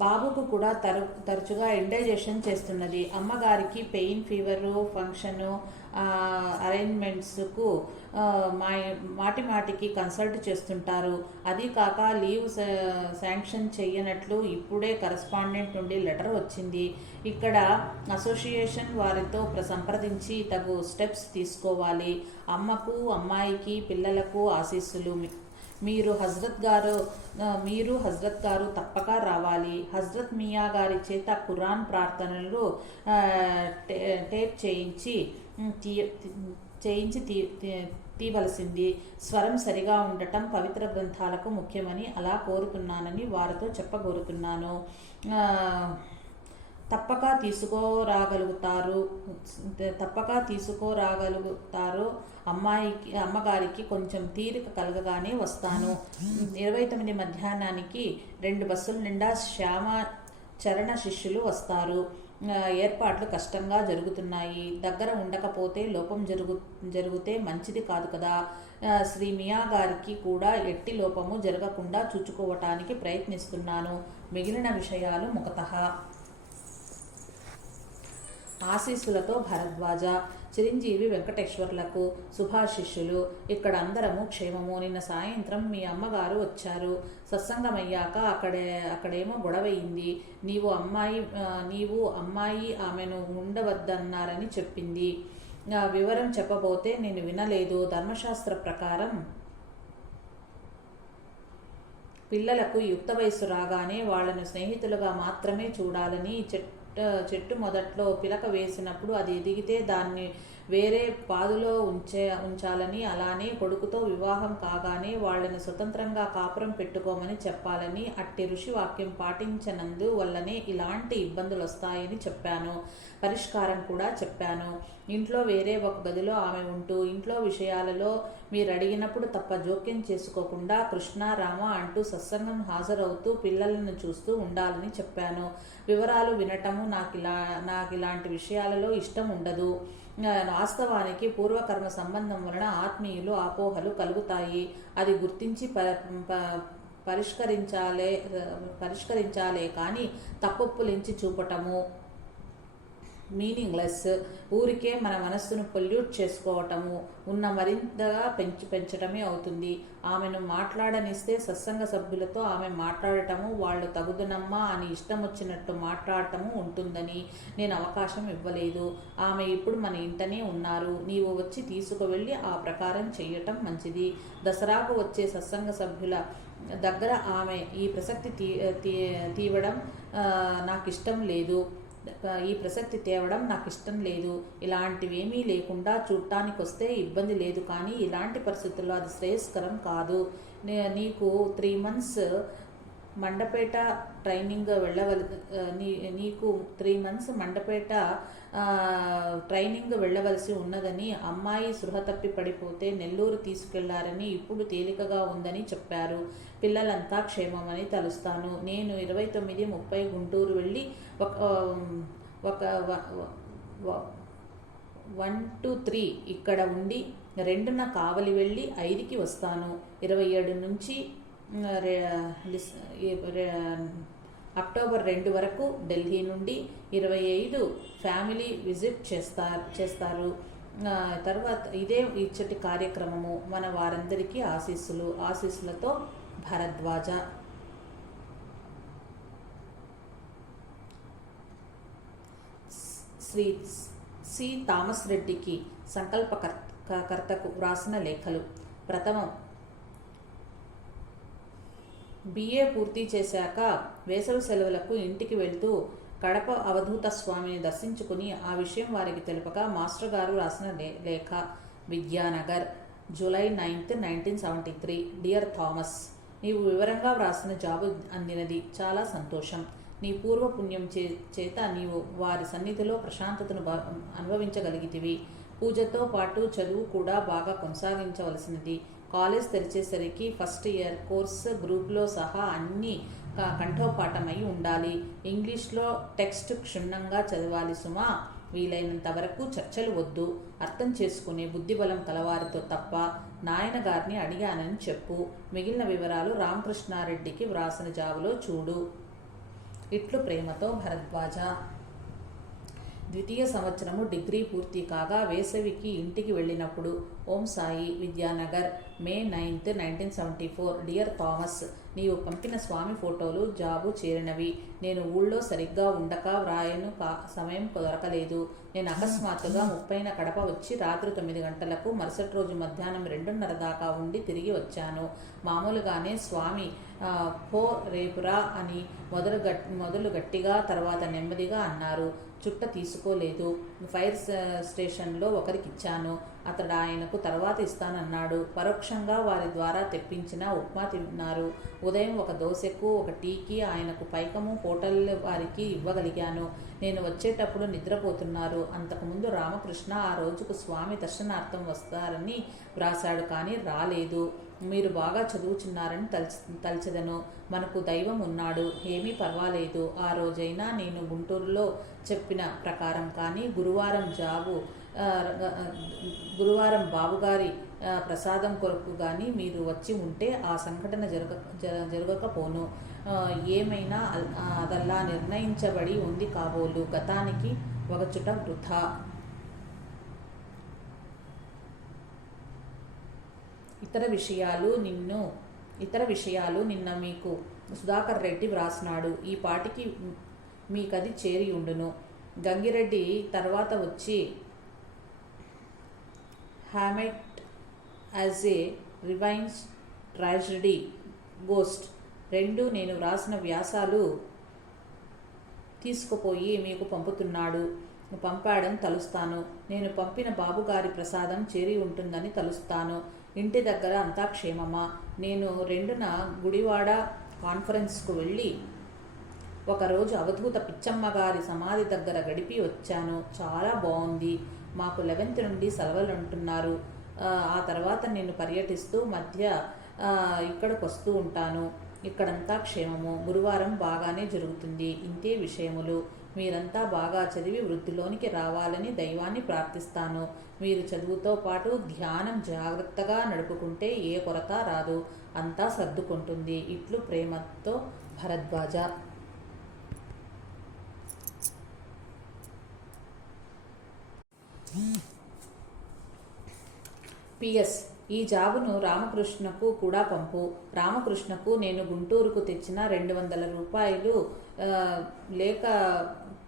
బాబుకు కూడా తరచుగా ఇండైజెషన్ చేస్తున్నది. అమ్మగారికి పెయిన్, ఫీవరు, ఫంక్షను అరేంజ్మెంట్స్కు మాటికి కన్సల్ట్ చేస్తుంటారు. అది కాక లీవ్ శాంక్షన్ చెయ్యనట్లు ఇప్పుడే కరస్పాండెంట్ నుండి లెటర్ వచ్చింది. ఇక్కడ అసోసియేషన్ వారితో సంప్రదించి తగు స్టెప్స్ తీసుకోవాలి. అమ్మకు, అమ్మాయికి, పిల్లలకు ఆశీస్సులు. మీరు హజరత్ గారు తప్పక రావాలి. హజరత్ మియా గారి చేత ఖురాన్ ప్రార్థనలు టేప్ చేయించి తీవలసింది. స్వరం సరిగా ఉండటం పవిత్ర గ్రంథాలకు ముఖ్యమని అలా కోరుతున్నానని వారితో చెప్పగోరుతున్నాను. తప్పక తీసుకురాగలుగుతారు. అమ్మగారికి కొంచెం తీరిక కలగగానే వస్తాను. 29 మధ్యాహ్నానికి 2 బస్సుల నిండా శ్యామ చరణ శిష్యులు వస్తారు. ఏర్పాట్లు కష్టంగా జరుగుతున్నాయి. దగ్గర ఉండకపోతే లోపం జరిగితే మంచిది కాదు కదా. శ్రీ మియా గారికి కూడా ఎట్టి లోపము జరగకుండా చూచుకోవటానికి ప్రయత్నిస్తున్నాను. మిగిలిన విషయాలు ముఖతః. ఆశీస్సులతో భరద్వాజ. చిరంజీవి వెంకటేశ్వర్లకు శుభాశిష్యులు. ఇక్కడ అందరము క్షేమము. నిన్న సాయంత్రం మీ అమ్మగారు వచ్చారు. సత్సంగమయ్యాక అక్కడేమో గొడవయింది. నీవు అమ్మాయి ఆమెను ఉండవద్దన్నారని చెప్పింది. వివరం చెప్పబోతే నేను వినలేదు. ధర్మశాస్త్ర ప్రకారం పిల్లలకు యుక్త వయస్సు రాగానే వాళ్లను స్నేహితులుగా మాత్రమే చూడాలని చెట్టు మొదట్లో పిలక వేసినప్పుడు అది ఎదిగితే దాన్ని వేరే పాదులో ఉంచాలని, అలానే కొడుకుతో వివాహం కాగానే వాళ్ళని స్వతంత్రంగా కాపురం పెట్టుకోమని చెప్పాలని అట్టి ఋషి వాక్యం పాటించనందు వల్లనే ఇలాంటి ఇబ్బందులు వస్తాయని చెప్పాను. పరిష్కారం కూడా చెప్పాను. ఇంట్లో వేరే ఒక గదిలో ఆమె ఉంటూ ఇంట్లో విషయాలలో మీరు అడిగినప్పుడు తప్ప జోక్యం చేసుకోకుండా కృష్ణ రామ అంటూ సత్సంగం హాజరవుతూ పిల్లలను చూస్తూ ఉండాలని చెప్పాను. వివరాలు వినటము నాకు ఇలాంటి విషయాలలో ఇష్టం ఉండదు. వాస్తవానికి పూర్వకర్మ సంబంధం వలన ఆత్మీయులు అపోహలు కలుగుతాయి. అది గుర్తించి పరిష్కరించాలే కానీ తప్పొప్పులించి చూపటము మీనింగ్లెస్. ఊరికే మన మనస్సును పొల్యూట్ చేసుకోవటము ఉన్న మరింతగా పెంచటమే అవుతుంది. ఆమెను మాట్లాడనిస్తే సత్సంగ సభ్యులతో ఆమె మాట్లాడటము, వాళ్ళు తగుదనమ్మా అని ఇష్టం వచ్చినట్టు మాట్లాడటము ఉంటుందని నేను అవకాశం ఇవ్వలేదు. ఆమె ఇప్పుడు మన ఇంటనే ఉన్నారు. నీవు వచ్చి తీసుకువెళ్ళి ఆ ప్రకారం చెయ్యటం మంచిది. దసరాకు వచ్చే సత్సంగ సభ్యుల దగ్గర ఆమె ఈ ప్రసక్తి తీవడం నాకు ఇష్టం లేదు. ఇలాంటివేమీ లేకుండా చూడటానికొస్తే ఇబ్బంది లేదు, కానీ ఇలాంటి పరిస్థితుల్లో అది శ్రేయస్కరం కాదు. నీకు 3 months మండపేట ట్రైనింగ్ నీకు 3 months మండపేట ట్రైనింగ్ వెళ్ళవలసి ఉన్నదని, అమ్మాయి సృహ తప్పి పడిపోతే నెల్లూరు తీసుకెళ్లారని, ఇప్పుడు తేలికగా ఉందని చెప్పారు. పిల్లలంతా క్షేమమని తలుస్తాను. నేను 29-30 గుంటూరు వెళ్ళి 1 to 3 ఇక్కడ ఉండి 2న కావలి వెళ్ళి 5కి వస్తాను. 27 నుంచి అక్టోబర్ 2 వరకు ఢిల్లీ నుండి 25 ఫ్యామిలీ విజిట్ చేస్తారు. తర్వాత ఇదే ఇచ్చటి కార్యక్రమము. మన వారందరికీ ఆశీస్సులతో భరద్వాజ. శ్రీ సి థామస్ రెడ్డికి సంకల్పకర్తకు వ్రాసిన లేఖలు. ప్రథమం, బిఏ పూర్తి చేశాక వేసవి సెలవులకు ఇంటికి వెళ్తూ కడప అవధూత స్వామిని దర్శించుకుని ఆ విషయం వారికి తెలుపగా మాస్టర్ గారు రాసిన లేఖ. విద్యానగర్, జూలై 9, 1973. డియర్ థామస్, నీవు వివరంగా వ్రాసిన జాబు అందినది చాలా సంతోషం. నీ పూర్వపుణ్యం చేత నీవు వారి సన్నిధిలో ప్రశాంతతను అనుభవించగలిగితివి. పూజతో పాటు చదువు కూడా బాగా కొనసాగించవలసినది. కాలేజ్ తెరిచేసరికి ఫస్ట్ ఇయర్ కోర్స్ గ్రూప్లో సహా అన్నీ కంఠోపాఠమై ఉండాలి. ఇంగ్లీష్లో టెక్స్ట్ క్షుణ్ణంగా చదవాలి సుమా. వీలైనంత వరకు చర్చలు వద్దు. అర్థం చేసుకునే బుద్ధిబలం కలవారితో తప్ప. నాయన గారిని అడిగానని చెప్పు. మిగిలిన వివరాలు రామకృష్ణారెడ్డికి వ్రాసిన జాబులో చూడు. ఇట్లు ప్రేమతో భరద్వాజ. ద్వితీయ సంవత్సరము డిగ్రీ పూర్తి కాగా వేసవికి ఇంటికి వెళ్ళినప్పుడు. ఓం సాయి, విద్యానగర్, మే 9, 1974. డియర్ థామస్, నీవు పంపిన స్వామి ఫోటోలు జాబు చేరినవి. నేను ఊళ్ళో సరిగ్గా ఉండక వ్రాయను సమయం దొరకలేదు. నేను అకస్మాత్తుగా 30న కడప వచ్చి రాత్రి 9 గంటలకు మరుసటి రోజు మధ్యాహ్నం 2:30 దాకా ఉండి తిరిగి వచ్చాను. మామూలుగానే స్వామి పో రేపురా అని మొదలు గట్టిగా, తర్వాత నెమ్మదిగా అన్నారు. చుట్ట తీసుకోలేదు. ఫైర్ స్టేషన్లో ఒకరికిచ్చాను. అతడు ఆయనకు తర్వాత ఇస్తానన్నాడు. పరోక్షంగా వారి ద్వారా తెప్పించిన ఉప్మా తిన్నారు. ఉదయం ఒక దోశకు ఒక టీకి ఆయనకు పైకము హోటల్ వారికి ఇవ్వగలిగాను. నేను వచ్చేటప్పుడు నిద్రపోతున్నారు. అంతకుముందు రామకృష్ణ ఆ రోజుకు స్వామి దర్శనార్థం వస్తారని వ్రాశాడు, కానీ రాలేదు. మీరు బాగా చదువుచున్నారని తలచెదను. మనకు దైవం ఉన్నాడు, ఏమీ పర్వాలేదు. ఆ రోజైనా నేను గుంటూరులో చెప్పిన ప్రకారం కానీ గురువారం బాబుగారి ప్రసాదం కొరకు కానీ మీరు వచ్చి ఉంటే ఆ సంఘటన జరగకపోను. ఏమైనా అదల్లా నిర్ణయించబడి ఉంది కాబోలు. గతానికి ఒకచుట వృథా. ఇతర విషయాలు నిన్న మీకు సుధాకర్ రెడ్డి వ్రాసినాడు. ఈ పాటికి మీకది చేరి ఉండును. గంగిరెడ్డి తర్వాత వచ్చి హ్యామెట్ యాజ్ ఏ రివైన్స్ ట్రాజడీ గోస్ట్ 2 నేను వ్రాసిన వ్యాసాలు తీసుకుపోయి మీకు పంపాడని తలుస్తాను. నేను పంపిన బాబుగారి ప్రసాదం చేరి ఉంటుందని తలుస్తాను. ఇంటి దగ్గర అంతా క్షేమమా? నేను 2న గుడివాడ కాన్ఫరెన్స్కు వెళ్ళి ఒకరోజు అవధూత పిచ్చమ్మ గారి సమాధి దగ్గర గడిపి వచ్చాను. చాలా బాగుంది. మాకు 11th నుండి సెలవులు అంటున్నారు. ఆ తర్వాత నేను పర్యటిస్తూ మధ్య ఇక్కడికి వస్తూ ఉంటాను. ఇక్కడంతా క్షేమము. గురువారం బాగానే జరుగుతుంది. ఇంతే విషయములు. మీరంతా బాగా చదివి వృద్ధిలోనికి రావాలని దైవాన్ని ప్రార్థిస్తాను. మీరు చదువుతో పాటు ధ్యానం జాగ్రత్తగా నడుపుకుంటే ఏ కొరత రాదు. అంతా సర్దుకుంటుంది. ఇట్లు ప్రేమతో భరద్వాజ. పిఎస్. ఈ జాబును రామకృష్ణకు కూడా పంపు. రామకృష్ణకు నేను గుంటూరుకు తెచ్చిన 200 రూపాయలు లేక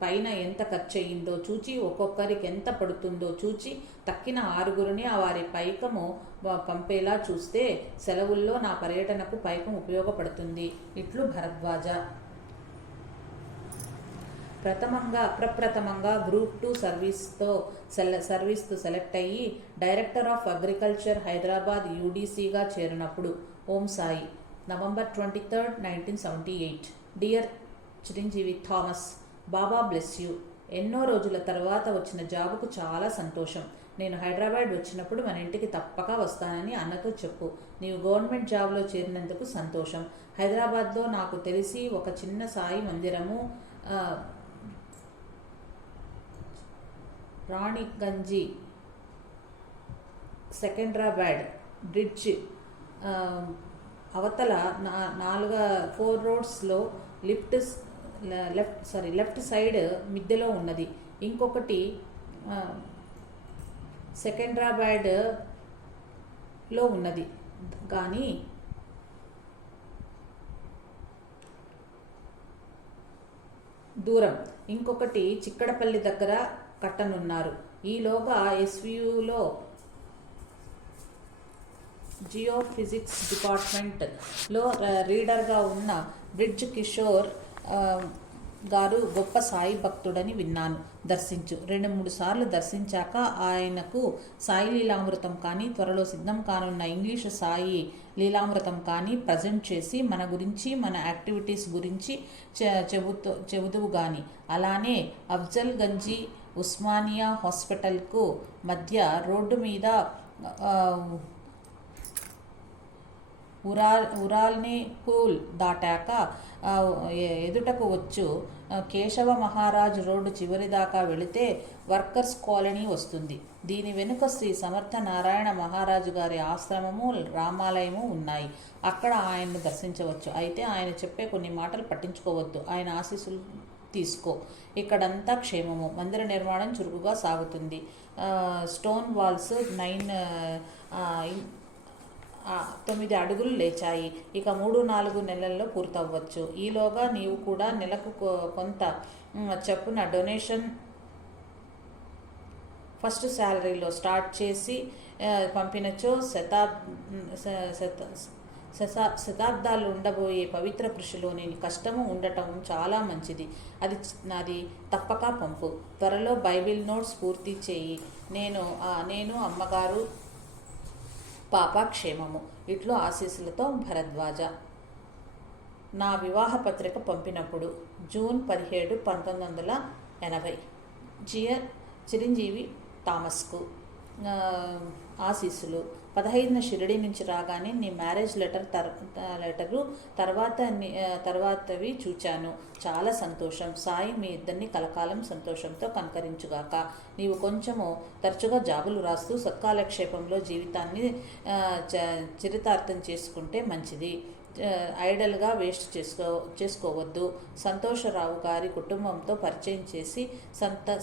పైన ఎంత ఖర్చు అయ్యిందో చూచి, ఒక్కొక్కరికి ఎంత పడుతుందో చూచి, తక్కిన 6గురిని వారి పైకము పంపేలా చూస్తే సెలవుల్లో నా పర్యటనకు పైకం ఉపయోగపడుతుంది. ఇట్లు భరద్వాజ. ప్రప్రథమంగా గ్రూప్ 2 సర్వీస్తో సెలెక్ట్ అయ్యి డైరెక్టర్ ఆఫ్ అగ్రికల్చర్ హైదరాబాద్ యూడీసీగా చేరినప్పుడు. Om Sai, November 23, 1978. Dear Chiranjeevi Thomas, Baba bless you. ఎన్నో రోజుల తర్వాత వచ్చిన జాబుకు చాలా సంతోషం. నేను హైదరాబాద్ వచ్చినప్పుడు మన ఇంటికి తప్పక వస్తానని అన్నతో చెప్పు. నీవు గవర్నమెంట్ జాబ్లో చేరినందుకు సంతోషం. హైదరాబాద్లో నాకు తెలిసి ఒక చిన్న సాయి మందిరము రాణిగంజి సెకండ్రాబాద్ బ్రిడ్జ్ అవతల 4 రోడ్స్లో లెఫ్ట్ సైడ్ మిద్దెలో ఉన్నది. ఇంకొకటి సెకండ్రాబాద్లో ఉన్నది. కానీ దూరం. ఇంకొకటి చిక్కడపల్లి దగ్గర కట్టనున్నారు. ఈలోగా ఎస్వియులో జియోఫిజిక్స్ డిపార్ట్మెంట్లో రీడర్గా ఉన్న బ్రిడ్జ్ కిషోర్ గారు గొప్ప సాయి భక్తుడని విన్నాను. దర్శించు. 2-3 సార్లు దర్శించాక ఆయనకు సాయి లీలామృతం కానీ, త్వరలో సిద్ధం కానున్న ఇంగ్లీషు సాయి లీలామృతం కానీ ప్రజెంట్ చేసి మన గురించి, మన యాక్టివిటీస్ గురించి చెబుతువు గాని. అలానే అఫ్జల్ గంజి ఉస్మానియా హాస్పిటల్కు మధ్య రోడ్డు మీద ఉరాల్ని పూల్ దాటాక ఎదుటకు వచ్చు కేశవ మహారాజ్ రోడ్డు చివరి దాకా వెళితే వర్కర్స్ కాలనీ వస్తుంది. దీని వెనుక శ్రీ సమర్థ నారాయణ మహారాజు గారి ఆశ్రమము, రామాలయము ఉన్నాయి. అక్కడ ఆయన్ను దర్శించవచ్చు. అయితే ఆయన చెప్పే కొన్ని మాటలు పట్టించుకోవద్దు. ఆయన ఆశీస్సులు తీసుకో. ఇక్కడంతా క్షేమము. మందిర నిర్మాణం చురుకుగా సాగుతుంది. స్టోన్ వాల్స్ 9 అడుగులు లేచాయి. ఇక 3-4 నెలల్లో పూర్తవ్వచ్చు. ఈలోగా నీవు కూడా నెలకు కొంత చొప్పున డొనేషన్ ఫస్ట్ శాలరీలో స్టార్ట్ చేసి పంపినచో శతాబ్దాలు ఉండబోయే పవిత్ర కృషిలోని కష్టము ఉండటం చాలా మంచిది. అది తప్పక పంపు. త్వరలో బైబిల్ నోట్స్ పూర్తి చేయి. నేను అమ్మగారు పాప క్షేమము. ఇట్లు ఆశీస్సులతో భరద్వాజ. నా వివాహ పత్రిక పంపినప్పుడు జూన్ 17, 1980. చిరంజీవి థామస్కు ఆశీస్సులు. 15న షిరిడి నుంచి రాగానే నీ మ్యారేజ్ లెటరు తర్వాతవి చూచాను. చాలా సంతోషం. సాయి మీ ఇద్దరిని కలకాలం సంతోషంతో కనకరించుగాక. నీవు కొంచెము తరచుగా జాబులు రాస్తూ సత్కాలక్షేపంలో జీవితాన్ని చరితార్థం చేసుకుంటే మంచిది. ఐడల్గా వేస్ట్ చేసుకోవద్దు. సంతోషరావు గారి కుటుంబంతో పరిచయం చేసి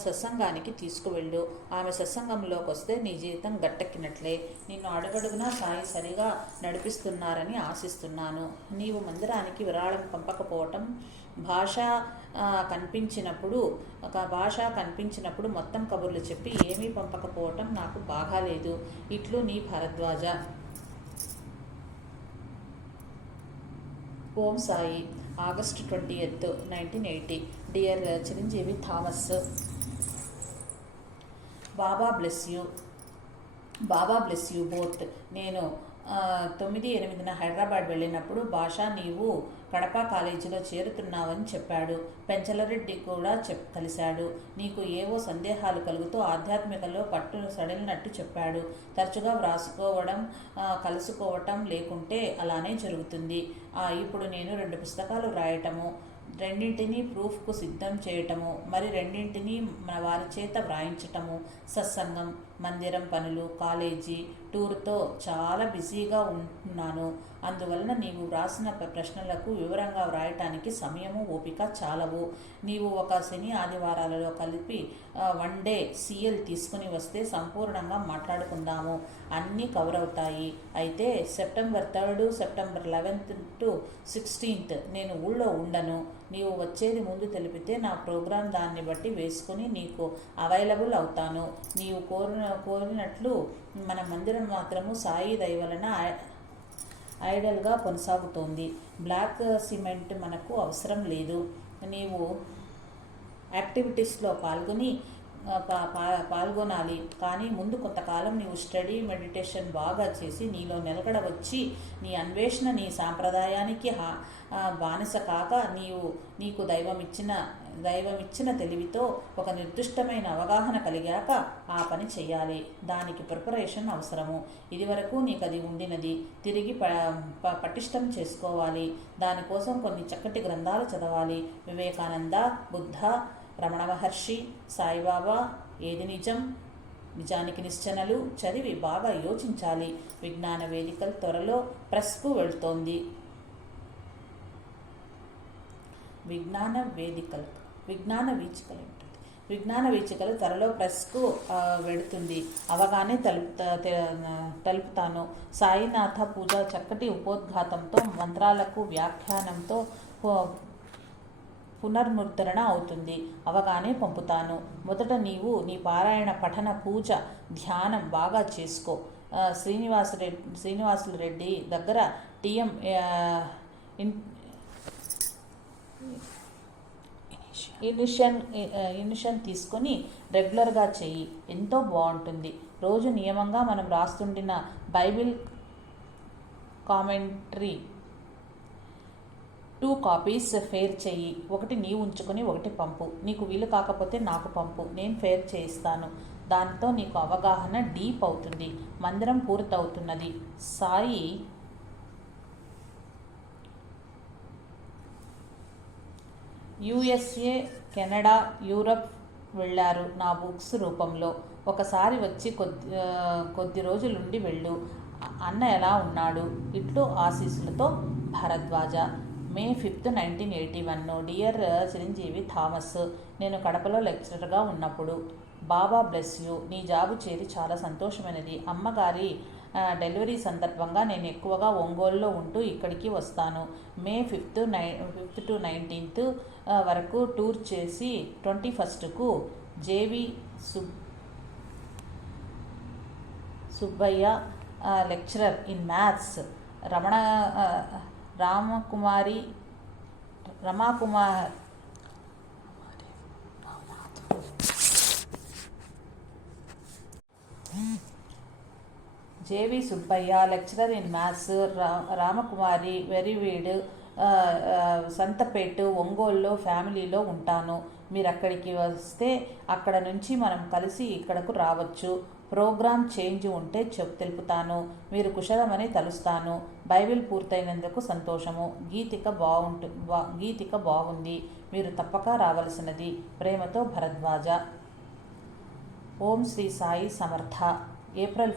సత్సంగానికి తీసుకువెళ్ళు. ఆమె సత్సంగంలోకి వస్తే నీ జీవితం గట్టెక్కినట్లే. నిన్ను అడుగడుగునా సాయి సరిగా నడిపిస్తున్నారని ఆశిస్తున్నాను. నీవు మందిరానికి విరాళం పంపకపోవటం, భాష కనిపించినప్పుడు మొత్తం కబుర్లు చెప్పి ఏమీ పంపకపోవటం నాకు బాగాలేదు. ఇట్లు నీ Bharadwaja. Om Sai. August 20, 1980. Dear Chiranjeevi Thomas, Baba bless you both. నేను 9/8న హైదరాబాద్ వెళ్ళినప్పుడు భాష నీవు కడప కాలేజీలో చేరుతున్నావని చెప్పాడు. పెంచలరెడ్డి కూడా కలిశాడు. నీకు ఏవో సందేహాలు కలుగుతూ ఆధ్యాత్మికలో పట్టు సడలినట్టు చెప్పాడు. తరచుగా వ్రాసుకోవడం, కలుసుకోవటం లేకుంటే అలానే జరుగుతుంది. ఇప్పుడు నేను 2 పుస్తకాలు వ్రాయటము, 2ంటిని ప్రూఫ్కు సిద్ధం చేయటము, మరి 2ంటిని మన వారి చేత వ్రాయించటము, సత్సంగం, మందిరం పనులు, కాలేజీ టూర్తో చాలా బిజీగా ఉన్నాను. అందువలన నీవు వ్రాసిన ప్రశ్నలకు వివరంగా వ్రాయటానికి సమయము, ఓపిక చాలవు. నీవు ఒక శని ఆదివారాలలో కలిపి 1 డే CL తీసుకుని వస్తే సంపూర్ణంగా మాట్లాడుకుందాము. అన్నీ కవర్ అవుతాయి. అయితే సెప్టెంబర్ 3, సెప్టెంబర్ 11 to 16 నేను ఊళ్ళో ఉండను. నీవు వచ్చేది ముందు తెలిపితే నా ప్రోగ్రాం దాన్ని బట్టి వేసుకుని నీకు అవైలబుల్ అవుతాను. నీవు కోరినట్లు మన మందిరం మాత్రము సాయి దయ వలన ఐడల్గా కొనసాగుతోంది. బ్లాక్ సిమెంట్ మనకు అవసరం లేదు. నీవు యాక్టివిటీస్లో పాల్గొనాలి. కానీ ముందు కొంతకాలం నీవు స్టడీ, మెడిటేషన్ బాగా చేసి నీలో నిలకడ వచ్చి నీ అన్వేషణ, నీ సాంప్రదాయానికి బానిస కాక నీకు దైవమిచ్చిన తెలివితో ఒక నిర్దిష్టమైన అవగాహన కలిగాక ఆ పని చేయాలి. దానికి ప్రిపరేషన్ అవసరము. ఇదివరకు నీకు అది ఉండినది తిరిగి పటిష్టం చేసుకోవాలి. దానికోసం కొన్ని చక్కటి గ్రంథాలు చదవాలి. వివేకానంద, బుద్ధ, రమణ మహర్షి, సాయిబాబా ఏది నిజం? నిజానికి నిశ్చనలు చదివి బాగా యోచించాలి. విజ్ఞాన వేదికలు త్వరలో ప్రెస్కు వెళ్తోంది. విజ్ఞాన వీచికలు త్వరలో ప్రెస్కు వెళుతుంది. అవగానే తెలుపుతాను. సాయినాథ పూజ చక్కటి ఉపోద్ఘాతంతో, మంత్రాలకు వ్యాఖ్యానంతో పునర్ముద్రణ అవుతుంది. అవగానే పంపుతాను. మొదట నీవు నీ పారాయణ పఠన పూజ ధ్యానం బాగా చేసుకో. శ్రీనివాసులు రెడ్డి దగ్గర టీఎం ఇనిషన్ తీసుకొని రెగ్యులర్గా చెయ్యి. ఎంతో బాగుంటుంది. రోజు నియమంగా మనం రాస్తుండిన బైబిల్ కామెంటరీ 2 కాపీస్ ఫేర్ చెయ్యి. ఒకటి నీవు ఉంచుకొని ఒకటి పంపు. నీకు వీలు కాకపోతే నాకు పంపు, నేను ఫేర్ చేయిస్తాను. దాంతో నీకు అవగాహన డీప్ అవుతుంది. మందిరం పూర్తవుతున్నది. సాయి USA, కెనడా, యూరప్ వెళ్ళారు నా బుక్స్ రూపంలో. ఒకసారి వచ్చి కొద్ది రోజులుండి వెళ్ళు. అన్న ఎలా ఉన్నాడు? ఇట్లు ఆశీస్సులతో Bharadwaja. May 5, 1981. Dear Chiranjeevi Thomas, నేను కడపలో లెక్చరర్గా ఉన్నప్పుడు. Baba bless you. నీ జాబు చేరి చాలా సంతోషమైనది. అమ్మగారి డెలివరీ సందర్భంగా నేను ఎక్కువగా ఒంగోలులో ఉంటూ ఇక్కడికి వస్తాను. May 5 to 19 వరకు టూర్ చేసి 21కు J V Subbaiah lecturer in maths, Ramakumar J V Subbaiah lecturer in maths, Ramakumari వెరివీడ్, సంతపేట్, ఒంగోలులో ఫ్యామిలీలో ఉంటాను. మీరు అక్కడికి వస్తే అక్కడ నుంచి మనం కలిసి ఇక్కడకు రావచ్చు. ప్రోగ్రామ్ చేంజ్ ఉంటే తెలుపుతాను. మీరు కుశలమని తలుస్తాను. బైబిల్ పూర్తయినందుకు సంతోషము. గీతిక బాగుంది. మీరు తప్పక రావలసినది. ప్రేమతో భరద్వాజ. ఓం శ్రీ సాయి సమర్థ. ఏప్రిల్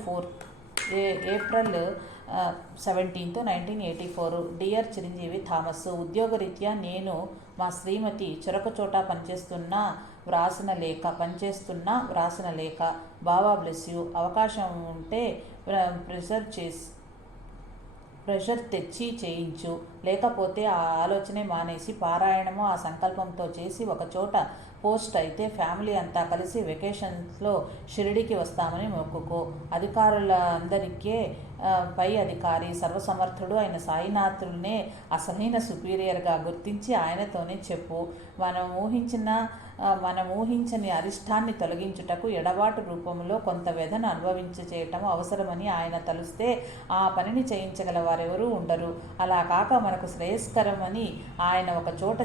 17, 1984. డియర్ చిరంజీవి థామస్, ఉద్యోగరీత్యా నేను మా శ్రీమతి చొరకచోట పనిచేస్తున్నా వ్రాసిన లేఖ. బాబా బ్లెస్ యూ. అవకాశం ఉంటే ప్రెషర్ తెచ్చి చేయించు. లేకపోతే ఆ ఆలోచనే మానేసి పారాయణము ఆ సంకల్పంతో చేసి ఒకచోట పోస్ట్ అయితే ఫ్యామిలీ అంతా కలిసి వెకేషన్స్లో షిరిడికి వస్తామని మొక్కుకో. అధికారులందరికీ పై అధికారి సర్వసమర్థుడు అయిన సాయినాథుల్నే అసలైన సుపీరియర్గా గుర్తించి ఆయనతోనే చెప్పు. మనం ఊహించని అరిష్టాన్ని తొలగించుటకు ఎడబాటు రూపంలో కొంత వ్యధను చేయటం అవసరమని ఆయన తలుస్తే ఆ పనిని చేయించగల వారెవరూ ఉండరు. అలా కాక మనకు శ్రేయస్కరమని ఆయన ఒక చోట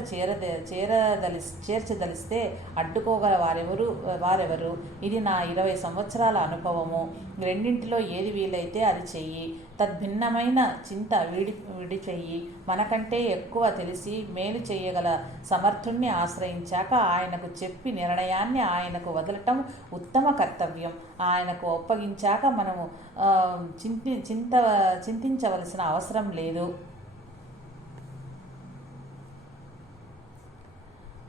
చేర్చదలిస్తే అడ్డుకోగల వారెవరు? ఇది నా 20 సంవత్సరాల అనుభవము. రెండింటిలో ఏది వీలైతే అది చెయ్యి. తద్భిన్నమైన చింత విడిచెయ్యి. మనకంటే ఎక్కువ తెలిసి మేలు చేయగల సమర్థుణ్ణి ఆశ్రయించాక ఆయనకు చెప్పి నిర్ణయాన్ని ఆయనకు వదలటం ఉత్తమ కర్తవ్యం. ఆయనకు ఒప్పగించాక మనము చింతించవలసిన అవసరం లేదు.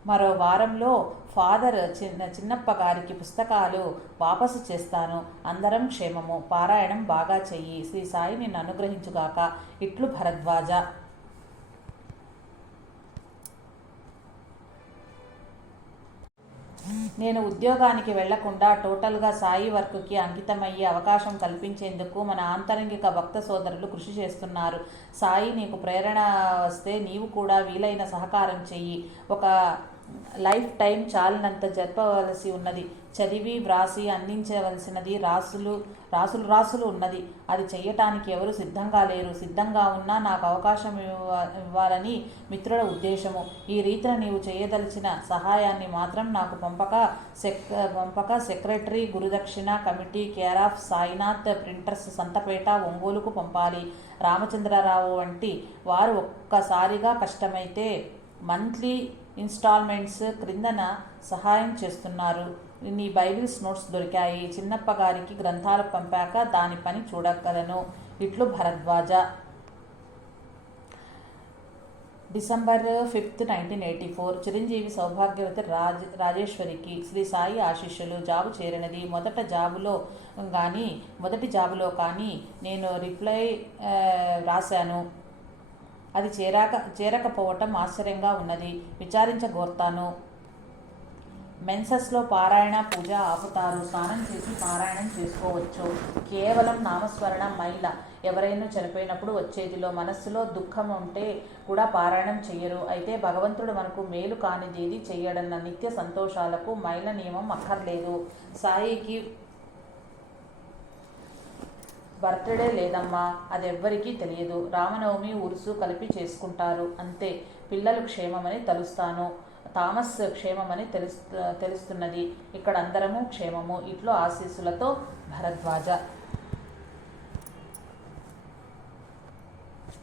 మరో వారంలో ఫాదర్ చిన్నప్ప గారికి పుస్తకాలు వాపసు చేస్తాను. అందరం క్షేమము. పారాయణం బాగా చెయ్యి. శ్రీ సాయి నిన్ను అనుగ్రహించుగాక. ఇట్లు భరద్వాజ. నేను ఉద్యోగానికి వెళ్లకుండా టోటల్గా సాయి వర్క్కి అంకితమయ్యే అవకాశం కల్పించేందుకు మన ఆంతరంగిక భక్త సోదరులు కృషి చేస్తున్నారు. సాయి నీకు ప్రేరణ వస్తే నీవు కూడా వీలైన సహకారం చెయ్యి. ఒక లైఫ్ టైం చాలినంత జరపవలసి ఉన్నది. చదివి వ్రాసి అందించవలసినది రాసులు ఉన్నది. అది చెయ్యటానికి ఎవరు సిద్ధంగా లేరు. సిద్ధంగా ఉన్నా నాకు అవకాశం ఇవ్వాలని మిత్రుల ఉద్దేశము. ఈ రీతిన నీవు చేయదలిచిన సహాయాన్ని మాత్రం నాకు పంపక secretary Gurudakshina committee care of Sainath printers Santhapeta ఒంగోలుకు పంపాలి. రామచంద్రరావు వంటి వారు ఒక్కసారిగా కష్టమైతే మంత్లీ ఇన్స్టాల్మెంట్స్ క్రిందన సహాయం చేస్తున్నారు. నీ బైబిల్స్ నోట్స్ దొరికాయి. చిన్నప్ప గారికి గ్రంథాలు పంపాక దాని పని చూడగలను. ఇట్లు భరద్వాజ. డిసెంబర్ 5, 1984. చిరంజీవి సౌభాగ్యవతి రాజేశ్వరికి శ్రీ సాయి ఆశీస్సులు. జాబు చేరినది. మొదటి జాబులో కానీ నేను రిప్లై రాశాను. అది చేరకపోవటం ఆశ్చర్యంగా ఉన్నది. విచారించగోర్తాను. మెన్సెస్లో పారాయణ పూజ ఆపుతారు. స్నానం చేసి పారాయణం చేసుకోవచ్చు. కేవలం నామస్మరణ మైల. ఎవరైనా చనిపోయినప్పుడు వచ్చేదిలో మనస్సులో దుఃఖం ఉంటే కూడా పారాయణం చెయ్యరు. అయితే భగవంతుడు మనకు మేలు కానిదేది చెయ్యడన్న నిత్య సంతోషాలకు మైల నియమం అక్కర్లేదు. సాయికి బర్త్డే లేదమ్మా, అదెవ్వరికీ తెలియదు. రామనవమి ఉరుసు కలిపి చేసుకుంటారు అంతే. పిల్లలు క్షేమమని తలుస్తాను. థామస్ క్షేమమని తెలుస్తున్నది. ఇక్కడ అందరము క్షేమము. ఇట్లో ఆశీస్సులతో భరద్వాజ.